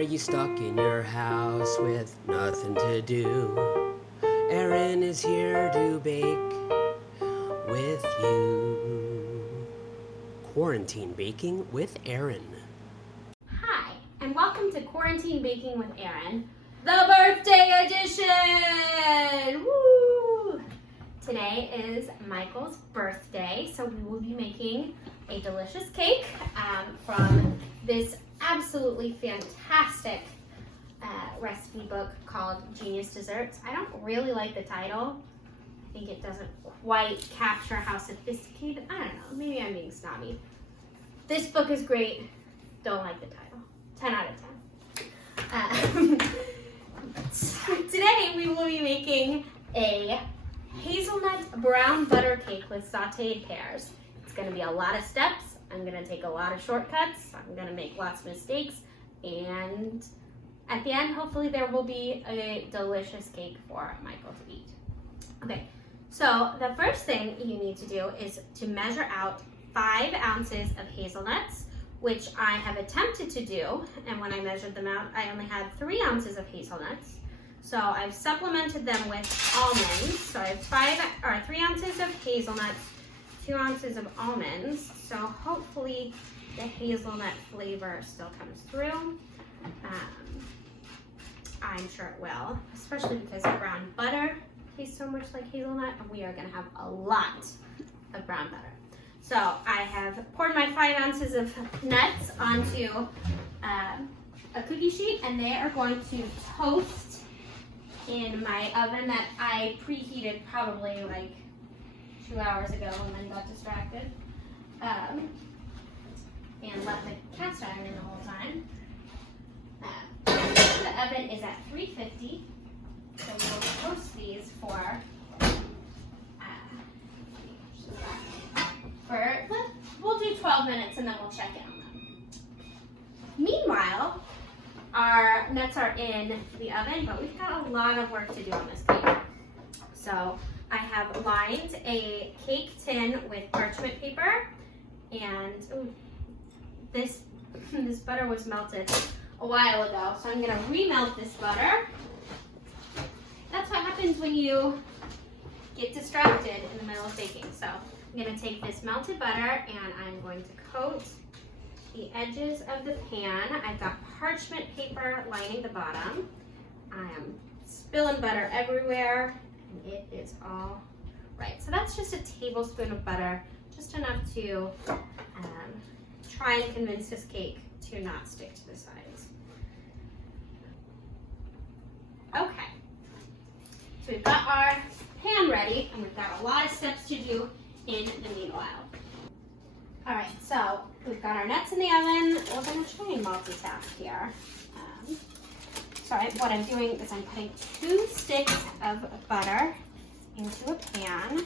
Are you stuck in your house with nothing to do? Erin is here to bake with you. Quarantine Baking with Erin. Hi, and welcome to Quarantine Baking with Erin, the birthday edition! Woo! Today is Michael's birthday, so we will be making a delicious cake from this absolutely fantastic recipe book called Genius Desserts. I don't really like the title. I think it doesn't quite capture how sophisticated. I don't know, maybe I'm being snobby. This book is great. Don't like the title. 10 out of 10. Today we will be making a hazelnut brown butter cake with sauteed pears. It's going to be a lot of steps. I'm going to take a lot of shortcuts. I'm going to make lots of mistakes. And at the end, hopefully there will be a delicious cake for Michael to eat. Okay, so the first thing you need to do is to measure out 5 ounces of hazelnuts, which I have attempted to do, and when I measured them out, I only had 3 ounces of hazelnuts. So I've supplemented them with almonds. So I have 3 ounces of hazelnuts, 2 ounces of almonds. So hopefully the hazelnut flavor still comes through. I'm sure it will, especially because brown butter tastes so much like hazelnut, and we are gonna have a lot of brown butter. So I have poured my 5 ounces of nuts onto a cookie sheet, and they are going to toast in my oven that I preheated probably like 2 hours ago and then got distracted. And left the cast iron in the whole time. The oven is at 350, so we'll toast these we'll do 12 minutes and then we'll check in on them. Meanwhile, our nuts are in the oven, but we've got a lot of work to do on this cake. So I have lined a cake tin with parchment paper, and this butter was melted a while ago, so I'm gonna remelt this butter. That's what happens when you get distracted in the middle of baking. So I'm gonna take this melted butter and I'm going to coat the edges of the pan. I've got parchment paper lining the bottom. I am spilling butter everywhere, and it is all right. So that's just a tablespoon of butter, just enough to try and convince this cake to not stick to the sides. Okay, so we've got our pan ready, and we've got a lot of steps to do in the meanwhile. All right, so we've got our nuts in the oven. We're gonna try and multitask here. What I'm doing is I'm putting 2 sticks of butter into a pan,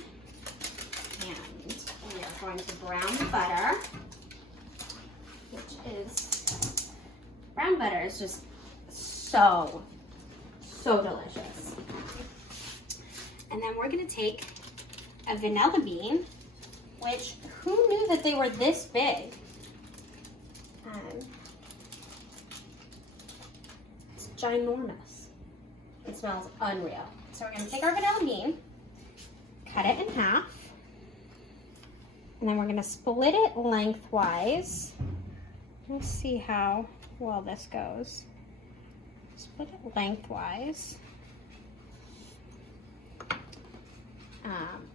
and we are going to brown the butter, brown butter is just so delicious. And then we're gonna take a vanilla bean, which, who knew that they were this big? It's ginormous. It smells unreal. So we're gonna take our vanilla bean, cut it in half, and then we're gonna split it lengthwise. Let's see how well this goes. Split it lengthwise.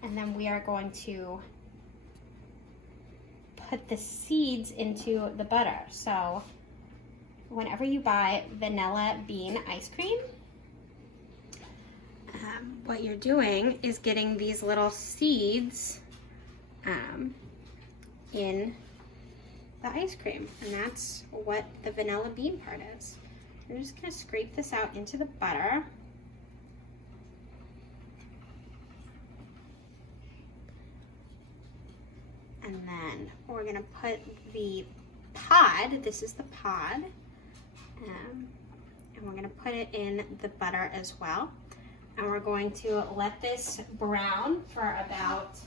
And then we are going to put the seeds into the butter. So whenever you buy vanilla bean ice cream, what you're doing is getting these little seeds in the ice cream, and that's what the vanilla bean part is. You're just gonna scrape this out into the butter. And then we're gonna put the pod, this is the pod, and we're gonna put it in the butter as well. And we're going to let this brown for about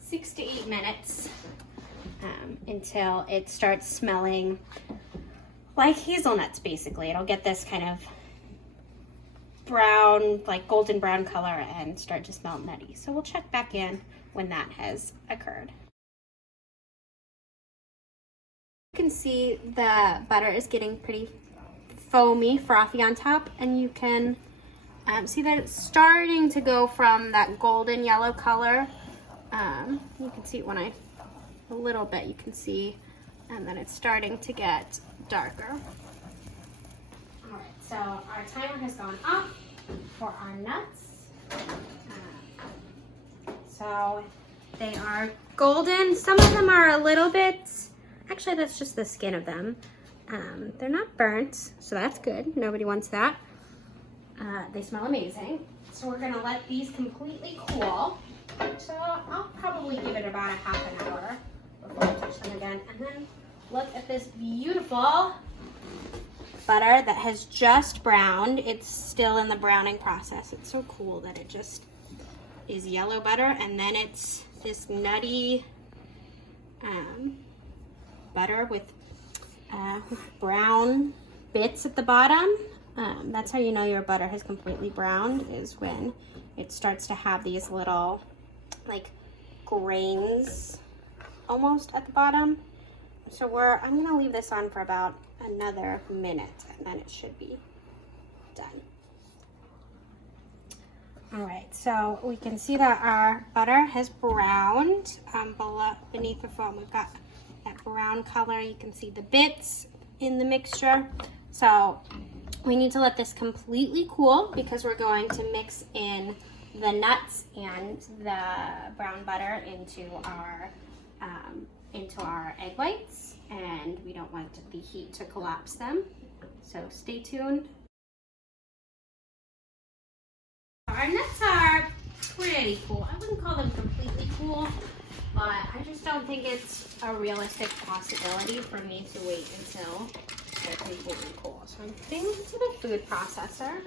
6 to 8 minutes until it starts smelling like hazelnuts basically. It'll get this kind of brown, like golden brown color and start to smell nutty. So we'll check back in when that has occurred. You can see the butter is getting pretty foamy, frothy on top, and you can see that it's starting to go from that golden yellow color. You can see it when a little bit, you can see, and then it's starting to get darker. All right, so our timer has gone off for our nuts. So they are golden. Some of them are a little bit, actually that's just the skin of them. They're not burnt, so that's good. Nobody wants that. They smell amazing. So we're gonna let these completely cool. So I'll probably give it about a half an hour before I touch them again. And then look at this beautiful butter that has just browned. It's still in the browning process. It's so cool that it just is yellow butter, and then it's this nutty butter with brown bits at the bottom. That's how you know your butter has completely browned, is when it starts to have these little like grains almost at the bottom. So I'm gonna leave this on for about another minute, and then it should be done. All right, so we can see that our butter has browned beneath the foam. We've got that brown color. You can see the bits in the mixture. So we need to let this completely cool because we're going to mix in the nuts and the brown butter into our egg whites, and we don't want the heat to collapse them. So stay tuned. Our nuts are pretty cool. I wouldn't call them completely cool, but I just don't think it's a realistic possibility for me to wait until they're completely cool. So I'm putting them into the food processor.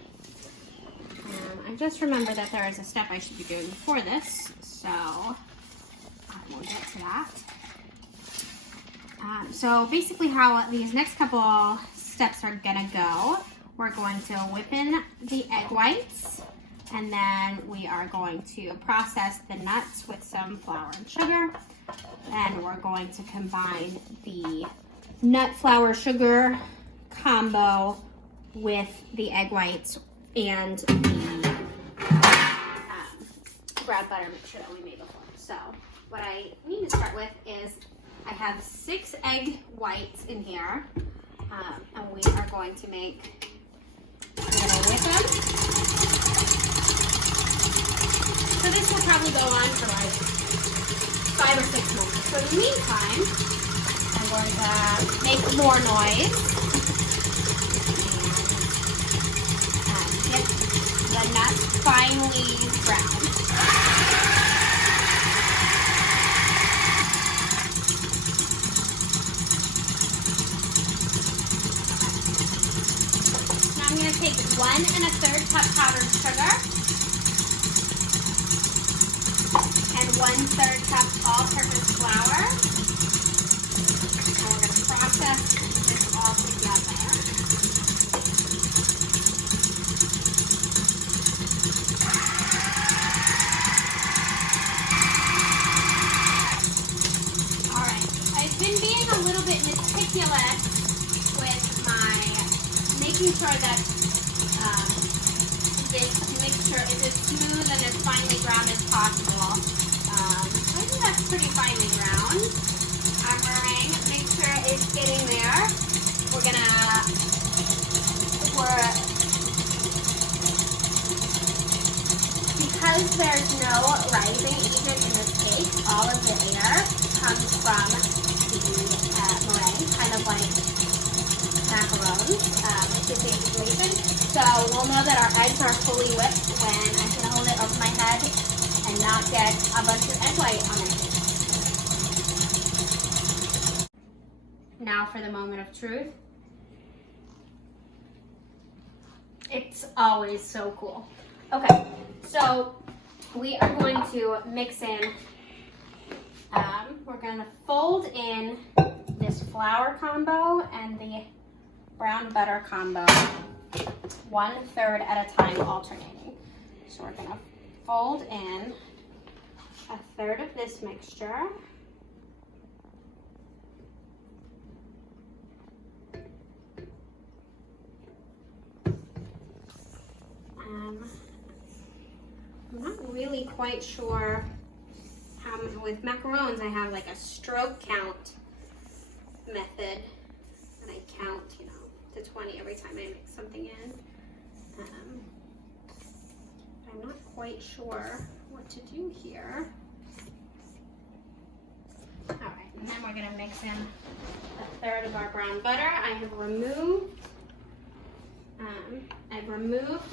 I just remembered that there is a step I should be doing before this, so I will get to that. So basically how these next couple steps are gonna go, we're going to whip in the egg whites, and then we are going to process the nuts with some flour and sugar, and we're going to combine the nut flour sugar combo with the egg whites and the brown butter mixture that we made before. So what I need to start with is I have 6 egg whites in here, and we are going to make, we're going to whip them. So this will probably go on for like 5 or 6 minutes. So in the meantime, I'm going to make more noise and get the nuts finely browned. I'm going to take 1 1/3 cup powdered sugar and 1/3 cup all-purpose flour. And we're going to process this all together. All right, I've been being a little bit meticulous with making sure that this mixture is as smooth and as finely ground as possible. I think that's pretty finely ground. Our meringue mixture is getting there. Because there's no rising agent in this cake, all of the air comes from the meringue, kind of like macarons, it's the same situation. So we'll know that our eggs are fully whipped when I can hold it over my head and not get a bunch of egg white on it. Now for the moment of truth. It's always so cool. Okay, so we are going to mix in, we're going to fold in this flour combo and the brown butter combo, 1/3 at a time, alternating. So we're gonna fold in 1/3 of this mixture. I'm not really quite sure how, with macarons I have like a stroke count method, and I count, you know, to 20 every time I mix something in. I'm not quite sure what to do here. All right, and then we're gonna mix in 1/3 of our brown butter. I have removed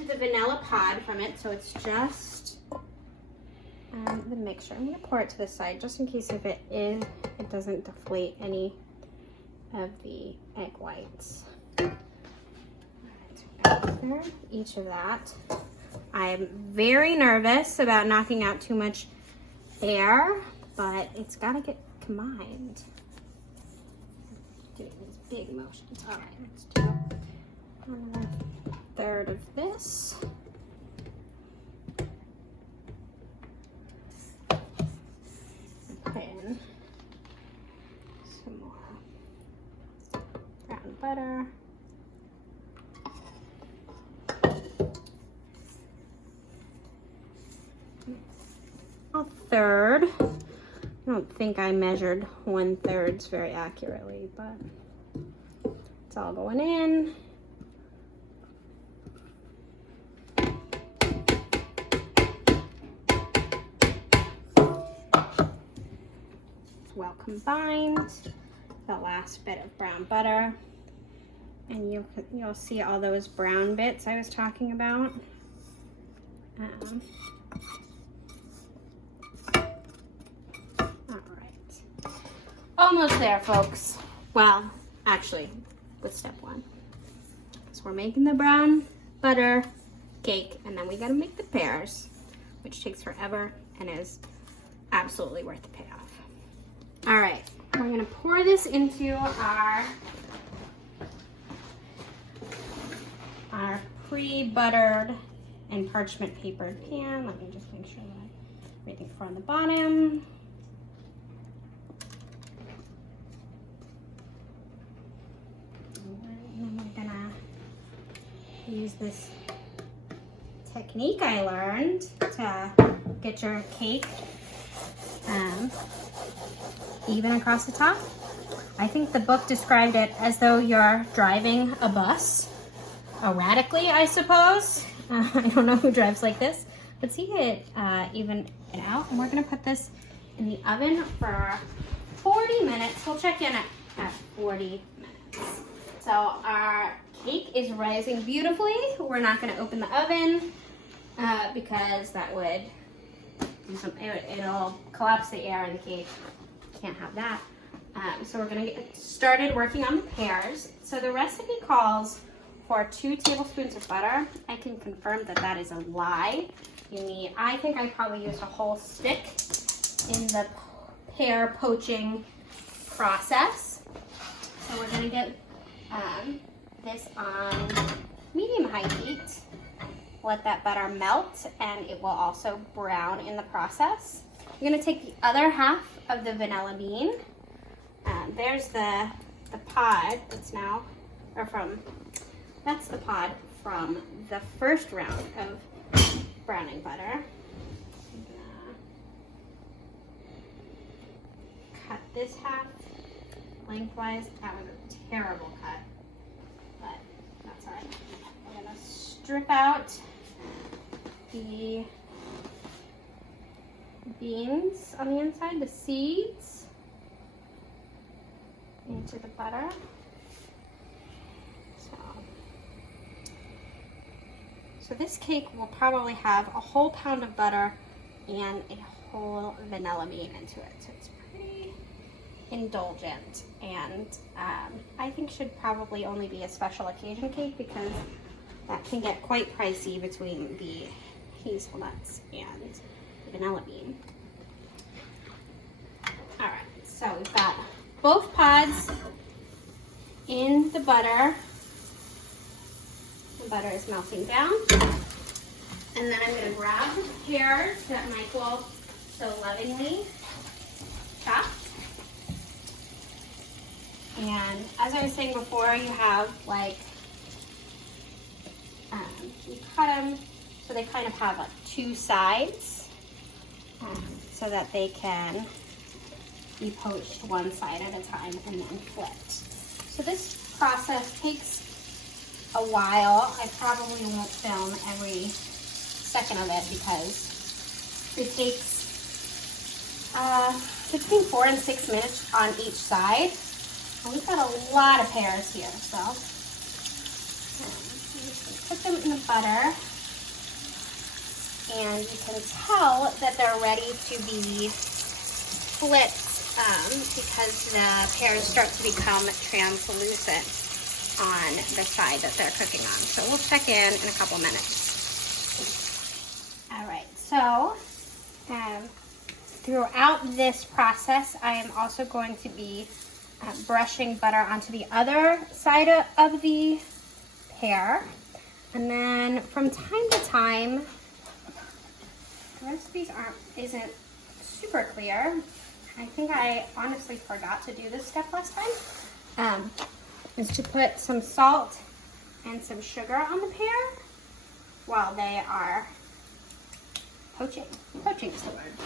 the vanilla pod from it, so it's just the mixture. I'm gonna pour it to the side just in case if it doesn't deflate any of the egg whites. All right, so 1/3 each of that. I'm very nervous about knocking out too much air, but it's gotta get combined. Doing these big motions. All right, let's do 1/3 of this. Put in some more brown butter. A third. I don't think I measured 1/3 very accurately, but it's all going in. Well combined. The last bit of brown butter, and you'll see all those brown bits I was talking about. All right, almost there, folks. Well, actually, with step 1. So we're making the brown butter cake, and then we gotta make the pears, which takes forever and is absolutely worth the payoff. All right, we're gonna pour this into our pre-buttered and parchment papered pan. Let me just make sure that everything's on the bottom. And then we're gonna use this technique I learned to get your cake even across the top. I think the book described it as though you're driving a bus, erratically, I suppose. I don't know who drives like this, but see it even it out. And we're gonna put this in the oven for 40 minutes. We'll check in at 40 minutes. So our cake is rising beautifully. We're not gonna open the oven because that would it'll collapse the air in the cake. Can't have that. So we're gonna get started working on the pears. So the recipe calls for 2 tablespoons of butter. I can confirm that that is a lie. I think I probably used a whole stick in the pear poaching process. So we're gonna get this on medium-high heat. Let that butter melt, and it will also brown in the process. I'm gonna take the other half of the vanilla bean. There's the pod that's now, that's the pod from the first round of browning butter. Cut this half lengthwise. That was a terrible cut, but that's all right. I'm gonna strip out the beans on the inside, the seeds, into the butter. So this cake will probably have a whole pound of butter and a whole vanilla bean into it. So it's pretty indulgent, and I think should probably only be a special occasion cake because that can get quite pricey between the hazelnuts and the vanilla bean. All right, so we've got both pods in the butter The butter is melting down. And then I'm going to grab the pears that Michael so lovingly chopped. And as I was saying before, you have like, you cut them so they kind of have like two sides so that they can be poached one side at a time and then flipped. So this process takes a while. I probably won't film every second of it because it takes between 4 and 6 minutes on each side. And we've got a lot of pears here, so put them in the butter, and you can tell that they're ready to be flipped because the pears start to become translucent on the side that they're cooking on. So we'll check in a couple minutes. All right, so throughout this process, I am also going to be brushing butter onto the other side of the pear. And then from time to time, the recipes isn't super clear. I think I honestly forgot to do this step last time. Is to put some salt and some sugar on the pear while they are poaching. Poaching is the word.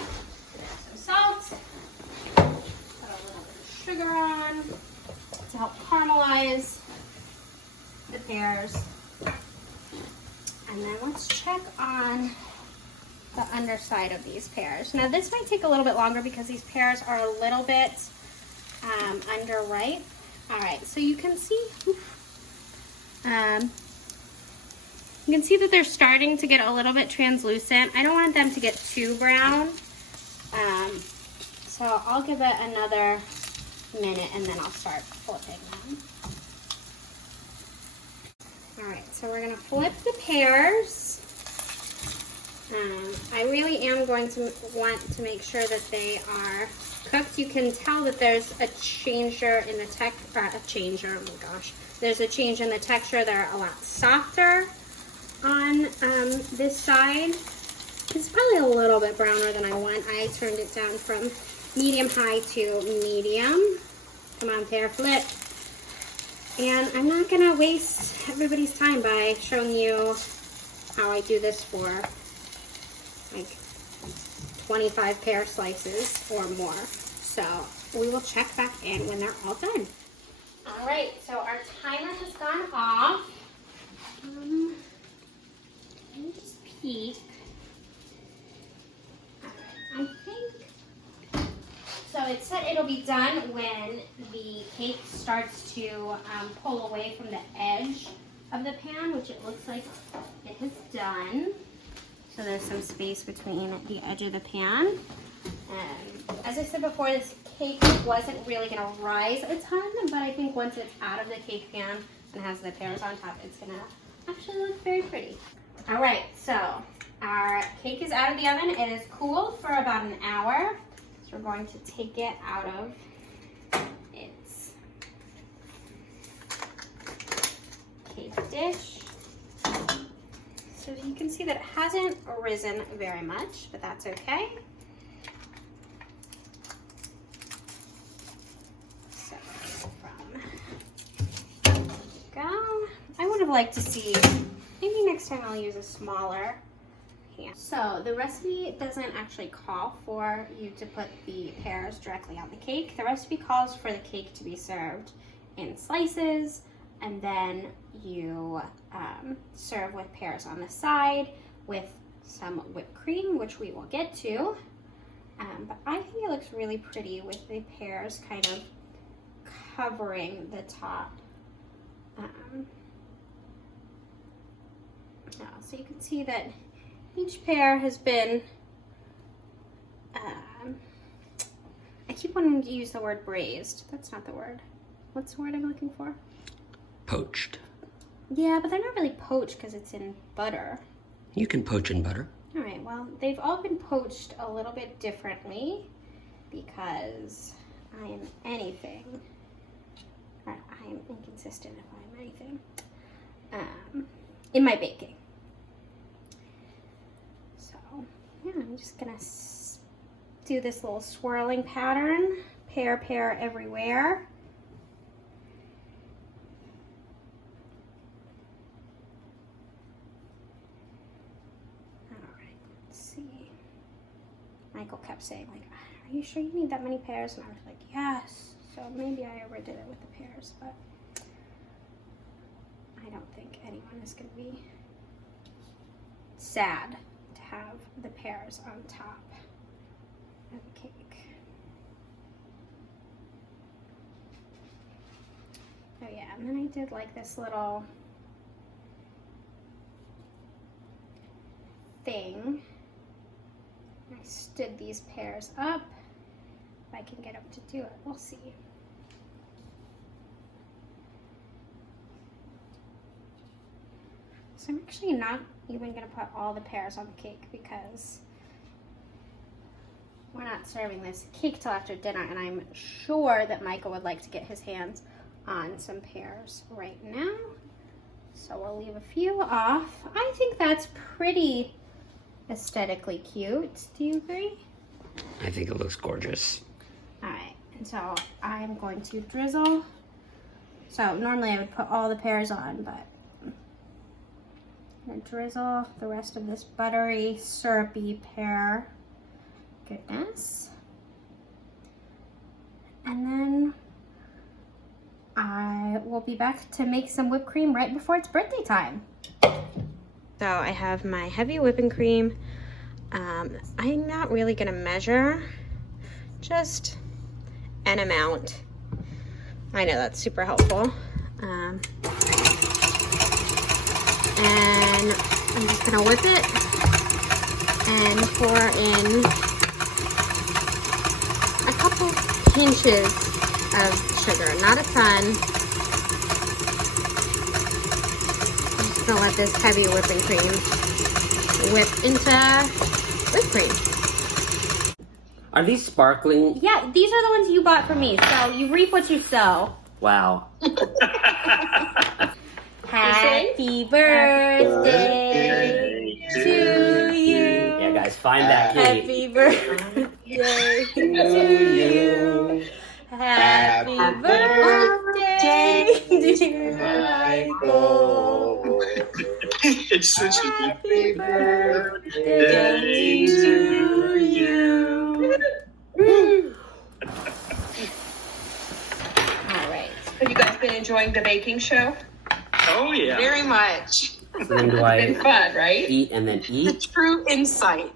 Some salt, put a little bit of sugar on to help caramelize the pears. And then let's check on the underside of these pears. Now this might take a little bit longer because these pears are a little bit underripe. All right, so you can see, that they're starting to get a little bit translucent. I don't want them to get too brown, so I'll give it another minute and then I'll start flipping them. All right, so we're gonna flip the pears. I really am going to want to make sure that they are cooked. You can tell that there's a changer in the there's a change in the texture. They're a lot softer on this side. It's probably a little bit browner than I want. I turned it down from medium-high to medium. Come on, pear, flip. And I'm not gonna waste everybody's time by showing you how I do this for like 25 pear slices or more. So we will check back in when they're all done. All right, so our timer has gone off. Let me just peek. All right, I think, so it said it'll be done when the cake starts to pull away from the edge of the pan, which it looks like it has done. So there's some space between the edge of the pan. As I said before, this cake wasn't really going to rise a ton, but I think once it's out of the cake pan and has the pears on top, it's going to actually look very pretty. All right, so our cake is out of the oven. It is cool for about an hour. So we're going to take it out of its cake dish. So you can see that it hasn't risen very much, but that's okay. So there we go. I would have liked to see, maybe next time I'll use a smaller pan. So the recipe doesn't actually call for you to put the pears directly on the cake. The recipe calls for the cake to be served in slices, and then you serve with pears on the side with some whipped cream, which we will get to. But I think it looks really pretty with the pears kind of covering the top. So you can see that each pear has been, I keep wanting to use the word braised. That's not the word. What's the word I'm looking for? Poached. Yeah, but they're not really poached because it's in butter. You can poach in butter. All right, well, they've all been poached a little bit differently because I am anything, or I am inconsistent if I am anything. in my baking. So yeah, I'm just gonna do this little swirling pattern, pear everywhere. All right, let's see. Michael kept saying like, "Are you sure you need that many pears?" And I was like, "Yes." So maybe I overdid it with the pears, but I don't think anyone is going to be sad to have the pears on top of the cake. Oh yeah, and then I did like this little thing. I stood these pears up. If I can get them to do it, we'll see. So I'm actually not even gonna put all the pears on the cake because we're not serving this cake till after dinner, and I'm sure that Michael would like to get his hands on some pears right now. So we'll leave a few off. I think that's pretty aesthetically cute. Do you agree? I think it looks gorgeous. All right, and so I'm going to drizzle. So normally I would put all the pears on, but I'm gonna drizzle the rest of this buttery, syrupy pear goodness. And then I will be back to make some whipped cream right before it's birthday time. So I have my heavy whipping cream. I'm not really gonna measure, just an amount. I know that's super helpful. And I'm just gonna whip it and pour in a couple pinches of sugar, not a ton. I'm just gonna let this heavy whipping cream whip into whipped cream. Are these sparkling? Yeah, these are the ones you bought for me, so you reap what you sow. Wow. Happy birthday to you. Yeah, guys, find that cake. Happy birthday to you. Happy birthday, dear Michael. It's such a Happy birthday to you. All right. Have you guys been enjoying the baking show? Oh yeah. Very much. So then do It's been I fun, right? eat and then eat? True insight.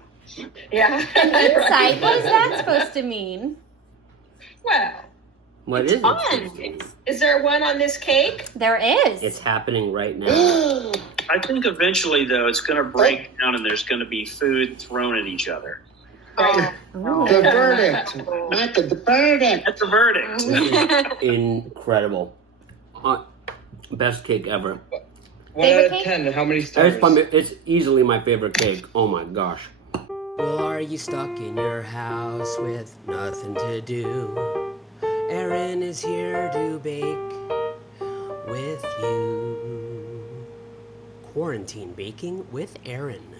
Yeah. Insight, what is that supposed to mean? Well, What is it? fun. Is there one on this cake? There is. It's happening right now. I think eventually though it's going to break down and there's going to be food thrown at each other. Right. Ooh. The verdict. Not the verdict. That's the verdict. Incredible. Best cake ever. 1 Favorite out of cake? 10. How many stars? It's easily my favorite cake. Oh my gosh. Well, are you stuck in your house with nothing to do? Erin is here to bake with you. Quarantine Baking with Erin.